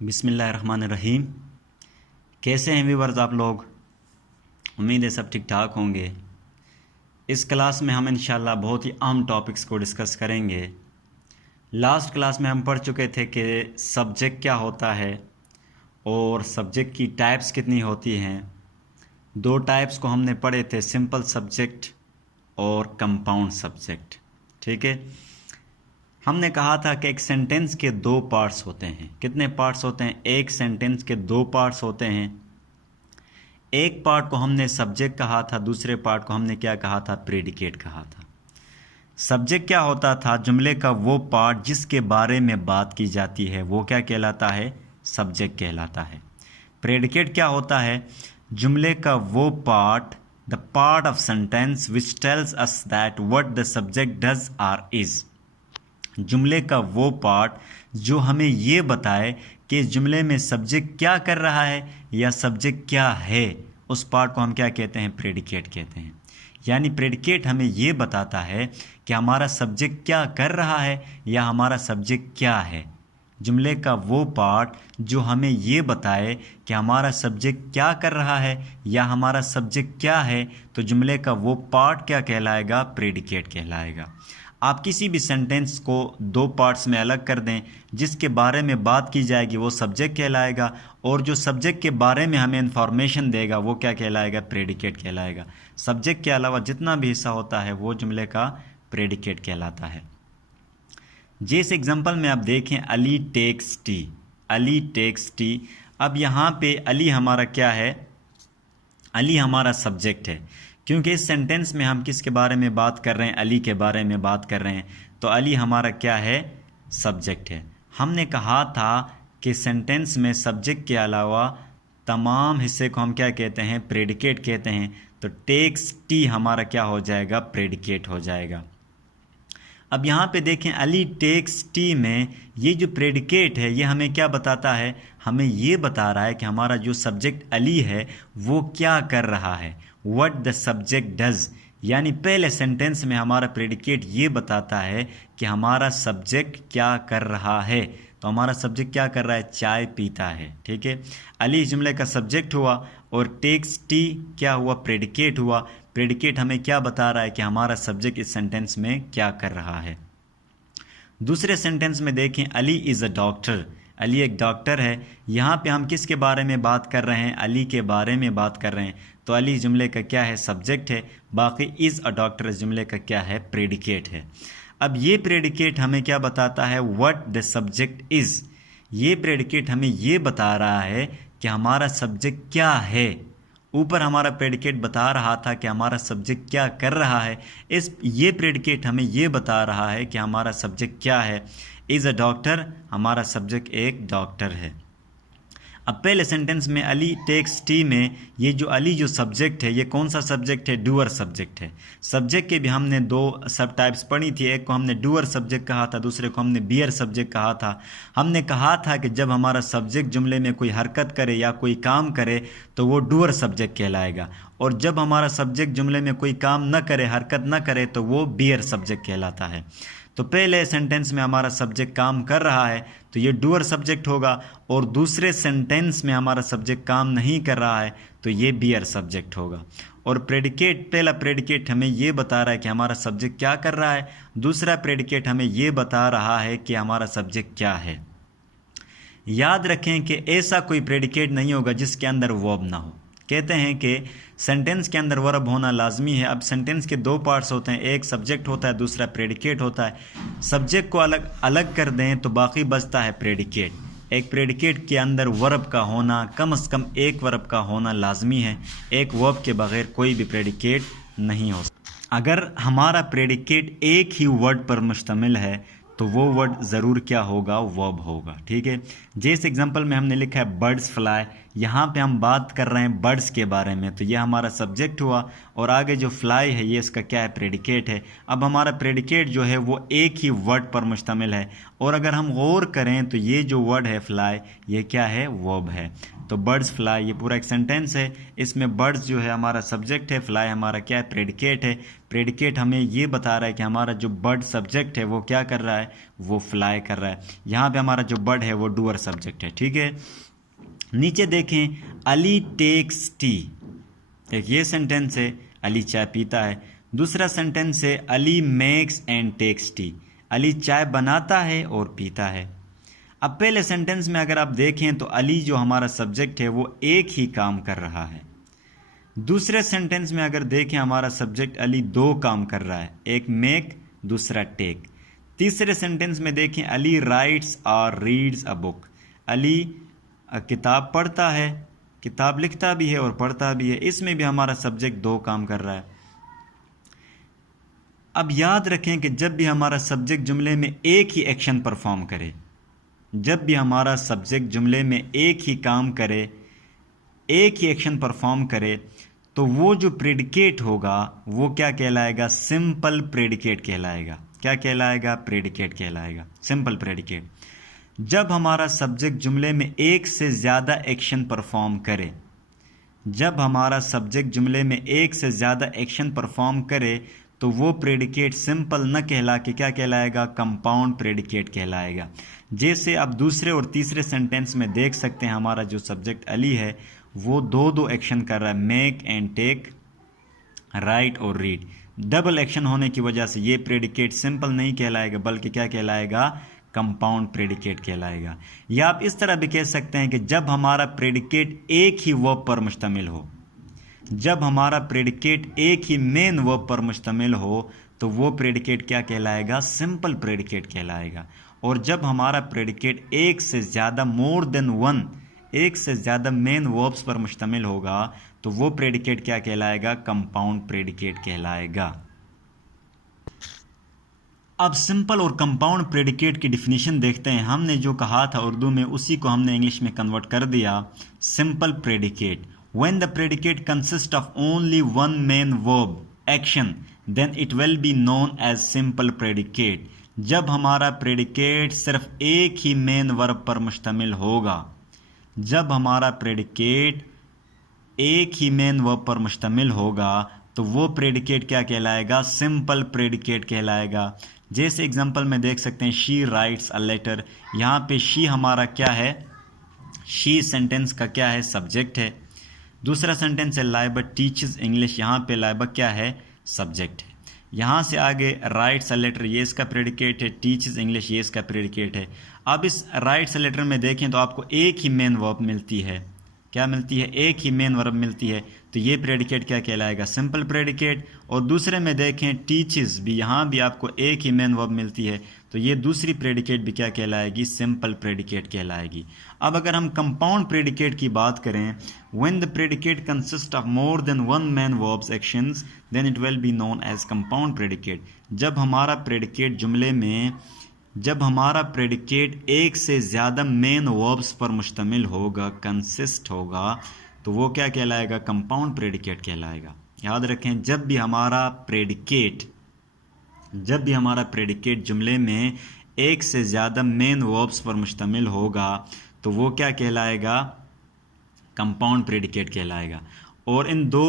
बिस्मिल्लाहिर्रहमानिर्रहीम। कैसे हैं व्यूअर्स आप लोग? उम्मीद है सब ठीक ठाक होंगे। इस क्लास में हम इंशाल्लाह बहुत ही अहम टॉपिक्स को डिस्कस करेंगे। लास्ट क्लास में हम पढ़ चुके थे कि सब्जेक्ट क्या होता है और सब्जेक्ट की टाइप्स कितनी होती हैं। दो टाइप्स को हमने पढ़े थे, सिंपल सब्जेक्ट और कंपाउंड सब्जेक्ट। ठीक है, हमने कहा था कि एक सेंटेंस के दो पार्ट्स होते हैं। कितने पार्ट्स होते हैं? एक सेंटेंस के दो पार्ट्स होते हैं। एक पार्ट को हमने सब्जेक्ट कहा था, दूसरे पार्ट को हमने क्या कहा था? प्रेडिकेट कहा था। सब्जेक्ट क्या होता था? जुमले का वो पार्ट जिसके बारे में बात की जाती है, वो क्या कहलाता है? सब्जेक्ट कहलाता है। प्रेडिकेट क्या होता है? जुमले का वो part, the part of sentence which tells us that what the subject does or is. जुमले का वो पार्ट जो हमें ये बताए कि इस जुमले में सब्जेक्ट क्या कर रहा है या सब्जेक्ट क्या है, उस पार्ट को हम क्या कहते हैं? प्रेडिकेट कहते हैं। यानी प्रेडिकेट हमें ये बताता है कि हमारा सब्जेक्ट क्या कर रहा है या हमारा सब्जेक्ट क्या है। जुमले का वो पार्ट जो हमें ये बताए कि हमारा सब्जेक्ट क्या कर रहा है या हमारा सब्जेक्ट क्या है, तो जुमले का वो पार्ट क्या कहलाएगा? प्रेडिकेट कहलाएगा। आप किसी भी सेंटेंस को दो पार्ट्स में अलग कर दें, जिसके बारे में बात की जाएगी वो सब्जेक्ट कहलाएगा, और जो सब्जेक्ट के बारे में हमें इंफॉर्मेशन देगा वो क्या कहलाएगा? प्रेडिकेट कहलाएगा। सब्जेक्ट के अलावा जितना भी हिस्सा होता है वो जुमले का प्रेडिकेट कहलाता है। जिस एग्जांपल में आप देखें, Ali takes tea, Ali takes tea. अब यहाँ पे अली हमारा क्या है? अली हमारा सब्जेक्ट है, क्योंकि इस सेंटेंस में हम किसके बारे में बात कर रहे हैं? अली के बारे में बात कर रहे हैं, तो अली हमारा क्या है? सब्जेक्ट है। हमने कहा था कि सेंटेंस में सब्जेक्ट के अलावा तमाम हिस्से को हम क्या कहते हैं? प्रेडिकेट कहते हैं। तो टेक्स टी हमारा क्या हो जाएगा? प्रेडिकेट हो जाएगा। अब यहाँ पे देखें, अली टेक्स टी में ये जो प्रेडिकेट है ये हमें क्या बताता है? हमें ये बता रहा है कि हमारा जो सब्जेक्ट अली है वो क्या कर रहा है, व्हाट द सब्जेक्ट डज। यानी पहले सेंटेंस में हमारा प्रेडिकेट ये बताता है कि हमारा सब्जेक्ट क्या कर रहा है। तो हमारा सब्जेक्ट क्या कर रहा है? चाय पीता है। ठीक है, अली इस जुमले का सब्जेक्ट हुआ और टेक्स टी क्या हुआ? प्रेडिकेट हुआ। प्रेडिकेट हमें क्या बता रहा है कि हमारा सब्जेक्ट इस सेंटेंस में क्या कर रहा है। दूसरे सेंटेंस में देखें, Ali is a doctor, Ali एक डॉक्टर है। यहाँ पे हम किसके बारे में बात कर रहे हैं? अली के बारे में बात कर रहे हैं। तो अली जुमले का क्या है? सब्जेक्ट है। बाकी इज़ अ डॉक्टर इस जुमले का क्या है? प्रेडिकेट है। अब ये प्रेडिकेट हमें क्या बताता है? What the subject is. ये प्रेडिकेट हमें ये बता रहा है कि हमारा सब्जेक्ट क्या है। ऊपर हमारा प्रेडिकेट बता रहा था कि हमारा सब्जेक्ट क्या कर रहा है, ये प्रेडिकेट हमें ये बता रहा है कि हमारा सब्जेक्ट क्या है। इज़ अ डॉक्टर, हमारा सब्जेक्ट एक डॉक्टर है। अब पहले सेंटेंस में अली टेक्स टी में ये जो अली जो सब्जेक्ट है ये कौन सा सब्जेक्ट है? डूअर सब्जेक्ट है। सब्जेक्ट के भी हमने दो सब टाइप्स पढ़ी थी, एक को हमने डूअर सब्जेक्ट कहा था, दूसरे को हमने बियर सब्जेक्ट कहा था। हमने कहा था कि जब हमारा सब्जेक्ट जुमले में कोई हरकत करे या कोई काम करे तो वो डूअर सब्जेक्ट कहलाएगा, और जब हमारा सब्जेक्ट जुमले में कोई काम न करे, हरकत न करे, तो वो बियर सब्जेक्ट कहलाता है। तो पहले सेंटेंस में हमारा सब्जेक्ट काम कर रहा है तो ये डूअर सब्जेक्ट होगा, और दूसरे सेंटेंस में हमारा सब्जेक्ट काम नहीं कर रहा है तो ये बियर सब्जेक्ट होगा। और प्रेडिकेट, पहला प्रेडिकेट हमें ये बता रहा है कि हमारा सब्जेक्ट क्या कर रहा है, दूसरा प्रेडिकेट हमें ये बता रहा है कि हमारा सब्जेक्ट क्या है। याद रखें कि ऐसा कोई प्रेडिकेट नहीं होगा जिसके अंदर वर्ब ना हो। कहते हैं कि सेंटेंस के अंदर वर्ब होना लाजमी है। अब सेंटेंस के दो पार्ट्स होते हैं, एक सब्जेक्ट होता है, दूसरा प्रेडिकेट होता है। सब्जेक्ट को अलग अलग कर दें तो बाकी बचता है प्रेडिकेट। एक प्रेडिकेट के अंदर वर्ब का होना, कम से कम एक वर्ब का होना लाजमी है। एक वर्ब के बगैर कोई भी प्रेडिकेट नहीं हो सकता। अगर हमारा प्रेडिकेट एक ही वर्ड पर मुश्तमिल है तो वो वर्ड ज़रूर क्या होगा? वर्ब होगा। ठीक है, जिस एग्जांपल में हमने लिखा है बर्ड्स फ्लाई, यहाँ पे हम बात कर रहे हैं बर्ड्स के बारे में, तो ये हमारा सब्जेक्ट हुआ और आगे जो फ्लाई है ये इसका क्या है, प्रेडिकेट है। अब हमारा प्रेडिकेट जो है वो एक ही वर्ड पर मुश्तमिल है और अगर हम गौर करें तो ये जो वर्ड है फ्लाई ये क्या है, वर्ब है। तो बर्ड्स फ्लाई ये पूरा एक सेंटेंस है, इसमें बर्ड्स जो है हमारा सब्जेक्ट है, फ्लाई हमारा क्या है, प्रेडिकेट है। प्रेडिकेट हमें ये बता रहा है कि हमारा जो बर्ड सब्जेक्ट है वो क्या कर रहा है, वो फ्लाई कर रहा है। यहाँ पे हमारा जो बर्ड है वो डूअर सब्जेक्ट है, ठीक है। नीचे देखें, अली टेक्स टी, एक ये सेंटेंस है, अली चाय पीता है। दूसरा सेंटेंस है Ali makes and takes tea, Ali चाय बनाता है और पीता है। अब पहले सेंटेंस में अगर आप देखें तो अली जो हमारा सब्जेक्ट है वो एक ही काम कर रहा है। दूसरे सेंटेंस में अगर देखें हमारा सब्जेक्ट अली दो काम कर रहा है, एक मेक दूसरा टेक। तीसरे सेंटेंस में देखें अली राइट्स और रीड्स अ बुक, अली किताब पढ़ता है, किताब लिखता भी है और पढ़ता भी है, इसमें भी हमारा सब्जेक्ट दो काम कर रहा है। अब याद रखें कि जब भी हमारा सब्जेक्ट जुमले में एक ही एक्शन परफॉर्म करे, जब भी हमारा सब्जेक्ट जुमले में एक ही काम करे, एक ही एक्शन परफॉर्म करे, तो वो जो प्रेडिकेट होगा वो क्या कहलाएगा, सिंपल प्रेडिकेट कहलाएगा। क्या कहलाएगा, प्रेडिकेट कहलाएगा, सिंपल प्रेडिकेट। जब हमारा सब्जेक्ट जुमले में एक से ज़्यादा एक्शन परफॉर्म करे, जब हमारा सब्जेक्ट जुमले में एक से ज़्यादा एक्शन परफॉर्म करे तो वो प्रेडिकेट सिंपल न कहला के क्या कहलाएगा, कंपाउंड प्रेडिकेट कहलाएगा। जैसे आप दूसरे और तीसरे सेंटेंस में देख सकते हैं हमारा जो सब्जेक्ट अली है वो दो दो एक्शन कर रहा है, मेक एंड टेक, राइट और रीड। डबल एक्शन होने की वजह से ये प्रेडिकेट सिंपल नहीं कहलाएगा बल्कि क्या कहलाएगा, कंपाउंड प्रेडिकेट कहलाएगा। या आप इस तरह भी कह सकते हैं कि जब हमारा प्रेडिकेट एक ही वर्ब पर मुश्तमिल हो, जब हमारा प्रेडिकेट एक ही मेन वर्ब पर मुश्तमिल हो तो वो प्रेडिकेट क्या कहलाएगा, सिंपल प्रेडिकेट कहलाएगा। और जब हमारा प्रेडिकेट एक से ज़्यादा मोर देन वन, एक से ज़्यादा मेन वर्ब्स पर मुश्तमिल होगा तो वो प्रेडिकेट क्या कहलाएगा, कंपाउंड प्रेडिकेट कहलाएगा। अब सिंपल और कंपाउंड प्रेडिकेट की डिफिनीशन देखते हैं। हमने जो कहा था उर्दू में उसी को हमने इंग्लिश में कन्वर्ट कर दिया। Simple predicate, when the predicate consist of only one main verb action then it will be known as simple predicate. जब हमारा प्रेडिकेट सिर्फ एक ही मेन वर्ब पर मुश्तमिल होगा, जब हमारा प्रेडिकेट एक ही मेन वर्ब पर मुश्तमिल होगा तो वो प्रेडिकेट क्या कहलाएगा, सिंपल प्रेडिकेट कहलाएगा। जैसे एग्जांपल में देख सकते हैं, शी राइट्स अ लेटर, यहाँ पे शी हमारा क्या है, शी सेंटेंस का क्या है, सब्जेक्ट है। दूसरा सेंटेंस है लाइबा टीचेस इंग्लिश, यहाँ पे लाइबा क्या है, सब्जेक्ट है। यहाँ से आगे राइट्स अ लेटर, ये इसका प्रेडिकेट है, टीचेस इंग्लिश ये इसका प्रेडिकेट है। अब इस राइट्स अ लेटर में देखें तो आपको एक ही मेन वर्ब मिलती है, क्या मिलती है, एक ही मेन वर्ब मिलती है, तो ये प्रेडिकेट क्या कहलाएगा, सिंपल प्रेडिकेट। और दूसरे में देखें टीचेस भी, यहाँ भी आपको एक ही मेन वर्ब मिलती है, तो ये दूसरी प्रेडिकेट भी क्या कहलाएगी, सिंपल प्रेडिकेट कहलाएगी। अब अगर हम कंपाउंड प्रेडिकेट की बात करें, when the predicate consist of more than one main verbs actions then it will be known as compound predicate. जब हमारा प्रेडिकेट जुमले में, जब हमारा प्रेडिकेट एक से ज़्यादा मेन वर्ब्स पर मुश्तमिल होगा, कंसिस्ट होगा, तो वो क्या कहलाएगा, कंपाउंड प्रेडिकेट कहलाएगा। याद रखें, जब भी हमारा प्रेडिकेट जुमले में एक से ज़्यादा मेन वर्ब्स पर मुश्तमिल होगा तो वो क्या कहलाएगा, कंपाउंड प्रेडिकेट कहलाएगा। और इन दो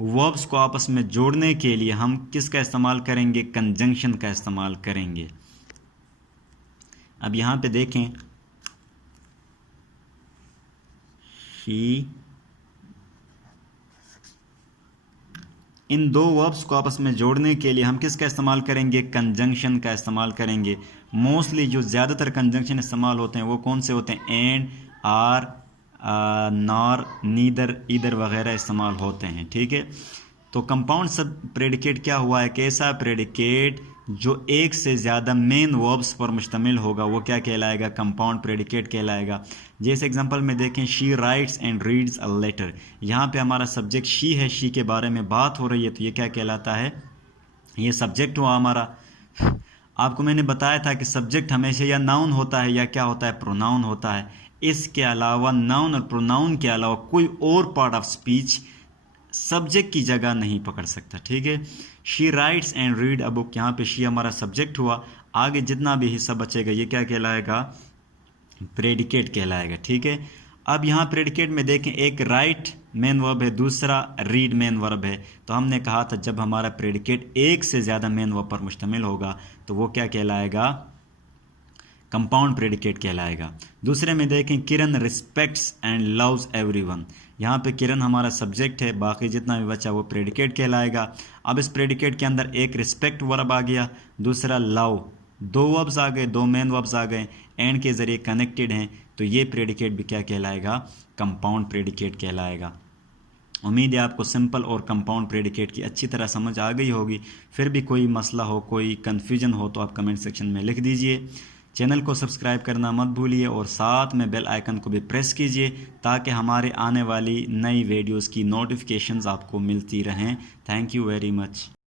वर्ब्स को आपस में जोड़ने के लिए हम किसका इस्तेमाल करेंगे, कंजंक्शन का इस्तेमाल करेंगे। अब यहाँ पे देखें, इन दो वर्ब्स को आपस में जोड़ने के लिए हम किसका इस्तेमाल करेंगे, कंजंक्शन का इस्तेमाल करेंगे। मोस्टली जो ज़्यादातर कंजंक्शन इस्तेमाल होते हैं वो कौन से होते हैं, and, or, nor, neither, either वगैरह इस्तेमाल होते हैं, ठीक है। तो कंपाउंड सब प्रेडिकेट क्या हुआ है, कैसा प्रेडिकेट जो एक से ज़्यादा मेन वर्ब्स पर मुश्तमिल होगा वो क्या कहलाएगा, कंपाउंड प्रेडिकेट कहलाएगा। जैसे एग्जांपल में देखें, she writes and reads a letter, यहाँ पे हमारा सब्जेक्ट शी है, शी के बारे में बात हो रही है, तो ये क्या कहलाता है, ये सब्जेक्ट हुआ हमारा। आपको मैंने बताया था कि सब्जेक्ट हमेशा या नाउन होता है या क्या होता है, प्रोनाउन होता है। इसके अलावा नाउन और प्रोनाउन के अलावा कोई और पार्ट ऑफ स्पीच सब्जेक्ट की जगह नहीं पकड़ सकता, ठीक है। She writes and read a book, यहाँ पे शी हमारा सब्जेक्ट हुआ, आगे जितना भी हिस्सा बचेगा ये क्या कहलाएगा, प्रेडिकेट कहलाएगा, ठीक है। अब यहाँ प्रेडिकेट में देखें, एक राइट मेन वर्ब है, दूसरा रीड मेन वर्ब है। तो हमने कहा था जब हमारा प्रेडिकेट एक से ज़्यादा मेन वर्ब पर मुश्तमिल होगा तो वो क्या कहलाएगा, कंपाउंड प्रेडिकेट कहलाएगा। दूसरे में देखें, किरण रिस्पेक्ट्स एंड लव्स एवरीवन, यहाँ पे किरण हमारा सब्जेक्ट है, बाकी जितना भी बचा वो प्रेडिकेट कहलाएगा। अब इस प्रेडिकेट के अंदर एक रिस्पेक्ट वर्ब आ गया, दूसरा लव, दो वर्ब्स आ गए, दो मेन वर्ब्स आ गए, एंड के ज़रिए कनेक्टेड हैं, तो ये प्रेडिकेट भी क्या कहलाएगा, कंपाउंड प्रेडिकेट कहलाएगा। उम्मीद है आपको सिंपल और कंपाउंड प्रेडिकेट की अच्छी तरह समझ आ गई होगी। फिर भी कोई मसला हो, कोई कन्फ्यूजन हो तो आप कमेंट सेक्शन में लिख दीजिए। चैनल को सब्सक्राइब करना मत भूलिए और साथ में बेल आइकन को भी प्रेस कीजिए ताकि हमारे आने वाली नई वीडियोस की नोटिफिकेशंस आपको मिलती रहें। Thank you very much.